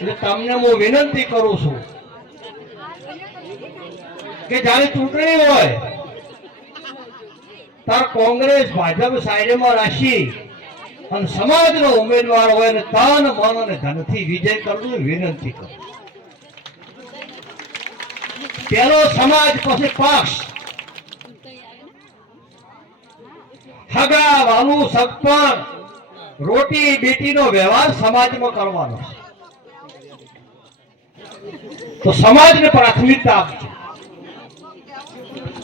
એટલે તમને હું વિનંતી કરું છું કે જ્યારે ચૂંટણી હોય તાર કોંગ્રેસ ભાજપ સાઈડમાં રાખી અને સમાજનો ઉમેદવાર હોય ને તન મન અને ધનથી વિજય કરવું વિનંતી કરું. પેલો સમાજ, પછી પક્ષ, હગા વાલું સગપણ રોટી બેટીનો વ્યવહાર સમાજમાં કરવાનો છે. તો સમાજને પ્રાથમિકતા આપજો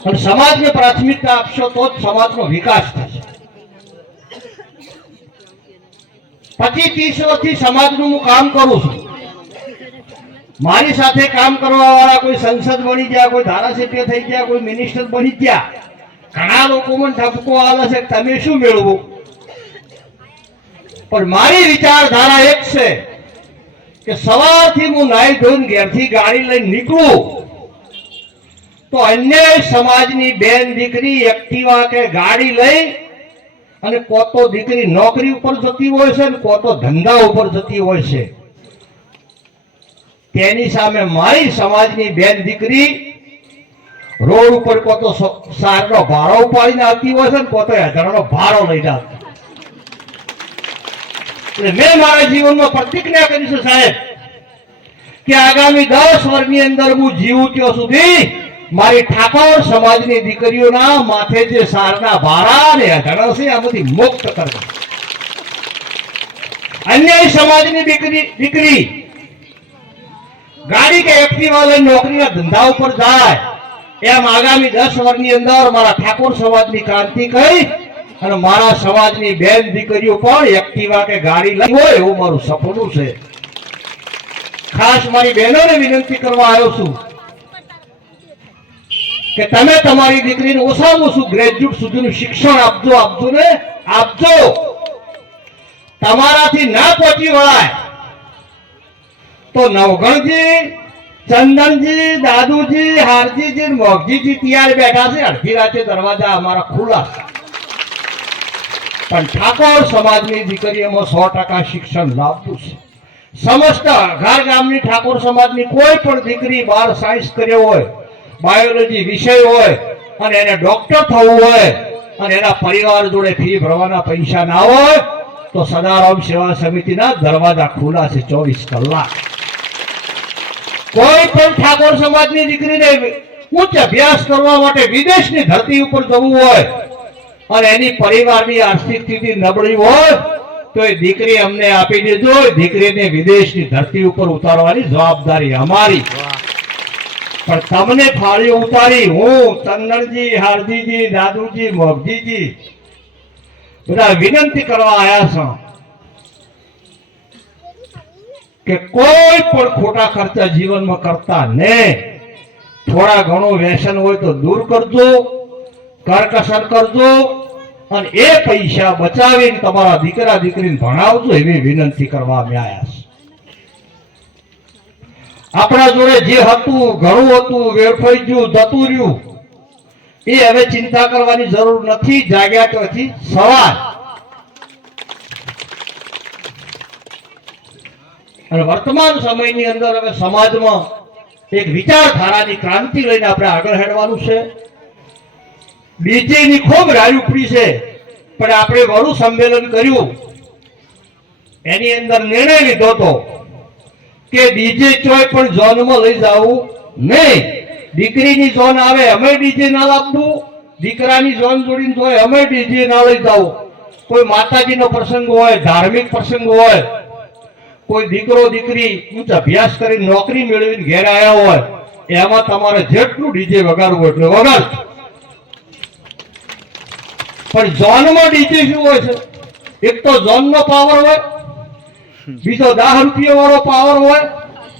અને સમાજને પ્રાથમિકતા આપશો તો જ સમાજનો વિકાસ થશે. 25-30 વર્ષથી સમાજનું હું કામ કરું છું. મારી સાથે કામ કરવા વાળા કોઈ સંસદ બની ગયા, કોઈ ધારાસભ્ય થઈ ગયા, કોઈ મિનિસ્ટર બની ગયા. ઘણા લોકો મને ઠપકો આલે છે તમે શું મેળવો, પણ મારી વિચારધારા એક છે કે સવારથી હું નાઈ ધોઈને ઘેરથી ગાડી લઈને નીકળું તો અન્ય સમાજની બેન દીકરી એક્ટિવા કે ગાડી લઈ અને કોતો દીકરી નોકરી ઉપર જતી હોય છે ને કોતો ધંધા ઉપર જતી હોય છે. તેની સામે મારી સમાજની બેન દીકરી રોડ ઉપર કોતો સારનો ભાડો ઉપાડીને આવતી હોય છે ને કોતો હજારનો ભાડો લઈને આવતી. એટલે મેં મારા જીવનમાં પ્રતિજ્ઞા કરી છે સાહેબ કે આગામી 10 વર્ષની અંદર હું જીવું ત્યાં સુધી મારી ઠાકોર સમાજની દીકરીઓના માથે જે સારના ભારા ને હજારો છે આમાંથી મુક્ત કરવા. અન્ય સમાજની દીકરી ગાડી કે એક્ટિવા લઈને નોકરીના ધંધા ઉપર જાય એમ આગામી 10 વર્ષની અંદર મારા ઠાકોર સમાજની ક્રાંતિ કરી અને મારા સમાજની બેન દીકરીઓ પણ એક્ટિવા કે ગાડી લઈ હોય એવું મારું સપનું છે. ખાસ મારી બહેનોને વિનંતી કરવા આવ્યો છું કે તમે તમારી દીકરીને ઓછામાં ઓછું ગ્રેજ્યુએટ સુધીનું શિક્ષણ આપજો ને આપજો. તમારાથી ના પહોંચી વળાય તો નવગણજી, ચંદનજી, દાદુજી, હારજીજી, મોગજીજી તૈયાર બેઠા છે. અડધી રાતે દરવાજા અમારા ખુલ્લા છે. પણ ઠાકોર સમાજની દીકરીઓમાં 100% શિક્ષણ લાવવું છે. સમસ્ત ઘર ગામની ઠાકોર સમાજની કોઈ પણ દીકરી 12 સાયન્સ કર્યો હોય, બાયોલોજી વિષય હોય અને એને ડોક્ટર થવું હોય અને એના પરિવાર જોડે ફી ભરવાના પૈસા ના હોય તો સદારામ સેવા સમિતિના દરવાજા ખુલ્લા છે 24 કલાક. કોઈ પણ ઠાકોર સમાજની દીકરીને ઉચ્ચ અભ્યાસ કરવા માટે વિદેશની ધરતી ઉપર જવું હોય અને એની પરિવારની આર્થિક સ્થિતિ નબળી હોય તો એ દીકરી અમને આપી દેજો. દીકરીને વિદેશની ધરતી ઉપર ઉતારવાની જવાબદારી અમારી. પણ તમને ફાળીઓ ઉતારી હું, ચંદનજી, હારજીજી, દાદુજી, મોગજીજી બધા વિનંતી કરવા આવ્યા છો કે કોઈ પણ ખોટા ખર્ચા જીવનમાં કરતા નહીં. થોડા ઘણું વ્યસન હોય તો દૂર કરજો, કરકસર કરજો અને એ પૈસા બચાવીને તમારા દીકરા દીકરીને ભણાવજો એવી વિનંતી કરવા અમે આવ્યા છે. આપણા જોડે જે હતું ઘણું હતું વેડફાઈ ગયું, જતું રહ્યું, એ હવે ચિંતા કરવાની જરૂર નથી. જાગ્યા તો નથી સવાલ. અને વર્તમાન સમયની અંદર હવે સમાજમાં એક વિચારધારાની ક્રાંતિ લઈને આપણે આગળ હેડવાનું છે. ડીજેની ખૂબ રાય ઉપડી છે પણ આપણે વડું સંમેલન કર્યું એની અંદર નિર્ણય લીધો હતો કે ડીજે ચોય પણ ઝોનમાં લઈ જવું નહીં. દીકરીની ઝોન આવે અમે ડીજે ના લાવવું, દીકરાની ઝોન જોડીને જોય અમે ડીજે ના લઈ જવું. કોઈ માતાજીનો પ્રસંગ હોય, ધાર્મિક પ્રસંગ હોય, કોઈ દીકરો દીકરી ઉચ્ચ અભ્યાસ કરીને નોકરી મેળવીને ઘેર આવ્યા હોય એમાં તમારે જેટલું ડીજે વગાડવું એટલે વગાડજો. પણ ઝોનમાં ડીજે શું હોય છે? એક તો ઝોનનો પાવર હોય, બીજો 10 રૂપિયા વાળો પાવર હોય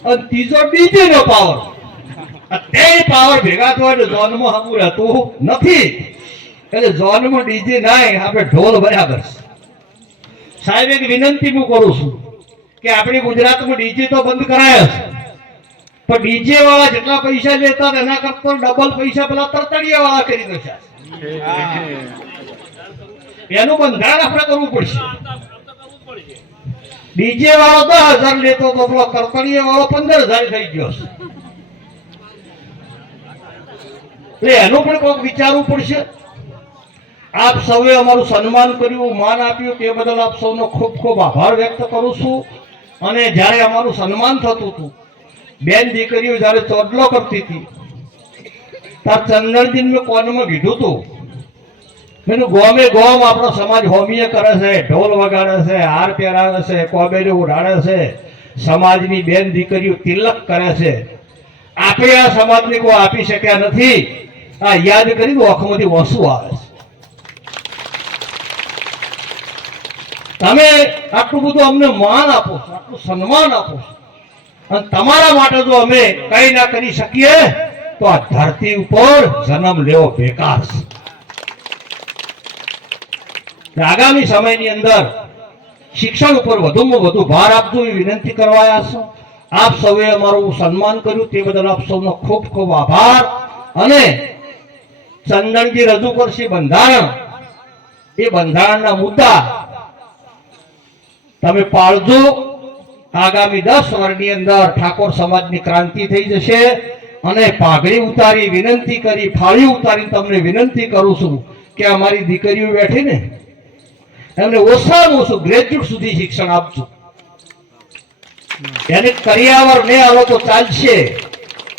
અને ત્રીજો ડીજે નો પાવર. તે પાવર ભેગા થયો એટલે ઝોનમાં હમું રહેતું નથી. એટલે ઝોનમાં ડીજે નાય, આપણે ઢોલ બરાબર. સાહેબ એક વિનંતી હું કરું છું કે આપણી ગુજરાતમાં ડીજે તો બંધ કરાયા છે પણ ડીજે વાળા જેટલા પૈસા લેતા એના કરતા ડબલ પૈસા પેલા તરતડિયા વાળા કરી દેશે. એનું બંધારણ આપણે કરવું પડશે. ડીજે વાળો 10,000 લેતો તો પેલો કરતણીએ વાળો 15,000 થઈ ગયો છે. એટલે એનું પણ કોઈક વિચારવું પડશે. આપ સૌએ અમારું સન્માન કર્યું, માન આપ્યું તે બદલ આપ સૌનો ખૂબ ખૂબ આભાર વ્યક્ત કરું છું. અને જ્યારે અમારું સન્માન થતું હતું, બેન દીકરીઓ જ્યારે ચોડલો કરતી હતી, ત્યારે ચંદનજી મેં કોનમાં કીધું હતું, મેં ગોમે ગોમ આપણો સમાજ હોમીએ કરે છે, ઢોલ વગાડે છે, હાર પહેરાવે છે, કોબેલી ઉડાડે છે, સમાજની બેન દીકરીઓ તિલક કરે છે. આપણે આ સમાજને કોઈ આપી શક્યા નથી. આ યાદ કરી ઓખમાંથી વસુ આવે છે. તમે આટલું બધું અમને માન આપો છો, આટલું સન્માન આપો છો, અને તમારા માટે જો અમે કઈ ના કરી શકીએ તો આ ધરતી ઉપર જન્મ લેવો બેકાર છે. આગામી સમયની અંદર શિક્ષણ ઉપર વધુમાં વધુ ભાર આપજો એવી વિનંતી કરવા આવ્યા છો. આપ સૌએ અમારું સન્માન કર્યું તે બદલ આપ સૌનો ખૂબ ખૂબ આભાર. અને ચંદનજી રજૂ કરશે બંધારણ, એ બંધારણના મુદ્દા તમે પાળજો. આગામી 10 વર્ષની અંદર ઠાકોર સમાજની ક્રાંતિ થઈ જશે. અને પાઘડી ઉતારી વિનંતી કરી, ફાળી ઉતારી તમને વિનંતી કરું છું કે અમારી દીકરીઓ બેઠી ને એમને ઓછામાં ઓછું ગ્રેજ્યુએટ સુધી શિક્ષણ આપજો. એને કરિયાવર ને આલો તો ચાલશે,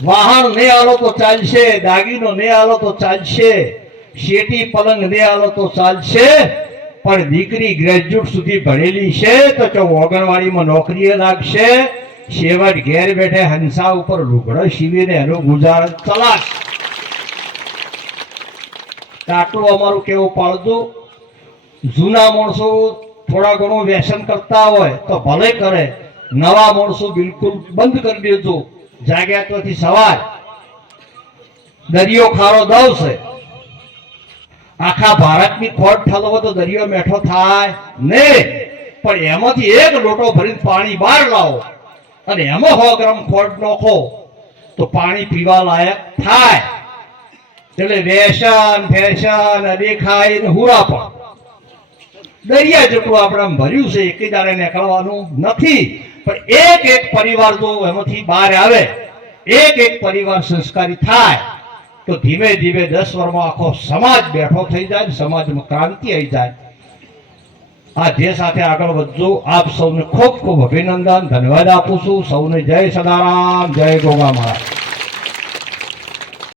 વાહન ને આલો તો ચાલશે, દાગીનો ને આલો તો ચાલશે, શેટી પલંગ ને આલો તો ચાલશે, પણ દીકરી ગ્રેજ્યુએટ સુધી ભણેલી છે તો ઓગણવાડીમાં નોકરીએ લાગશે. શેવટ ઘેર બેઠે હંસા ઉપર લુગડો સીવીને એનું ગુજારણ ચલાશે. આટલું અમારું કેવું પાળતું. જૂના માણસો થોડા ઘણું વ્યસન કરતા હોય તો ભલે કરે, નવા માણસો બિલકુલ બંધ કરી દેજો. જાગ્યા તોથી સવાર દરિયો ખારો દવશે. આખા ભારતની ખોટ ઠલવો તો દરિયો મેઠો થાય ને, પણ એમાંથી એક લોટો ભરીને પાણી બહાર લાવો અને એમાં 100 ગ્રામ ખોટ નાખો તો પાણી પીવા લાયક થાય. એટલે વ્યસન ફેશન દેખાય ને હુરા પણ દરિયા જેટલું આપણે ભર્યું છે, એક દાડે નીકળવાનું નથી. પણ એક પરિવાર જો એમાંથી બહાર આવે, એક પરિવાર સંસ્કારી થાય તો ધીમે ધીમે 10 વર્ષમાં આખો સમાજ બેઠો થઈ જાય, સમાજમાં ક્રાંતિ આવી જાય. આ ધ્યેય સાથે આગળ વધજો. આપ સૌને ખૂબ ખૂબ અભિનંદન, ધન્યવાદ આપું છું. સૌને જય સદારામ, જય ગોગા મહારાજ.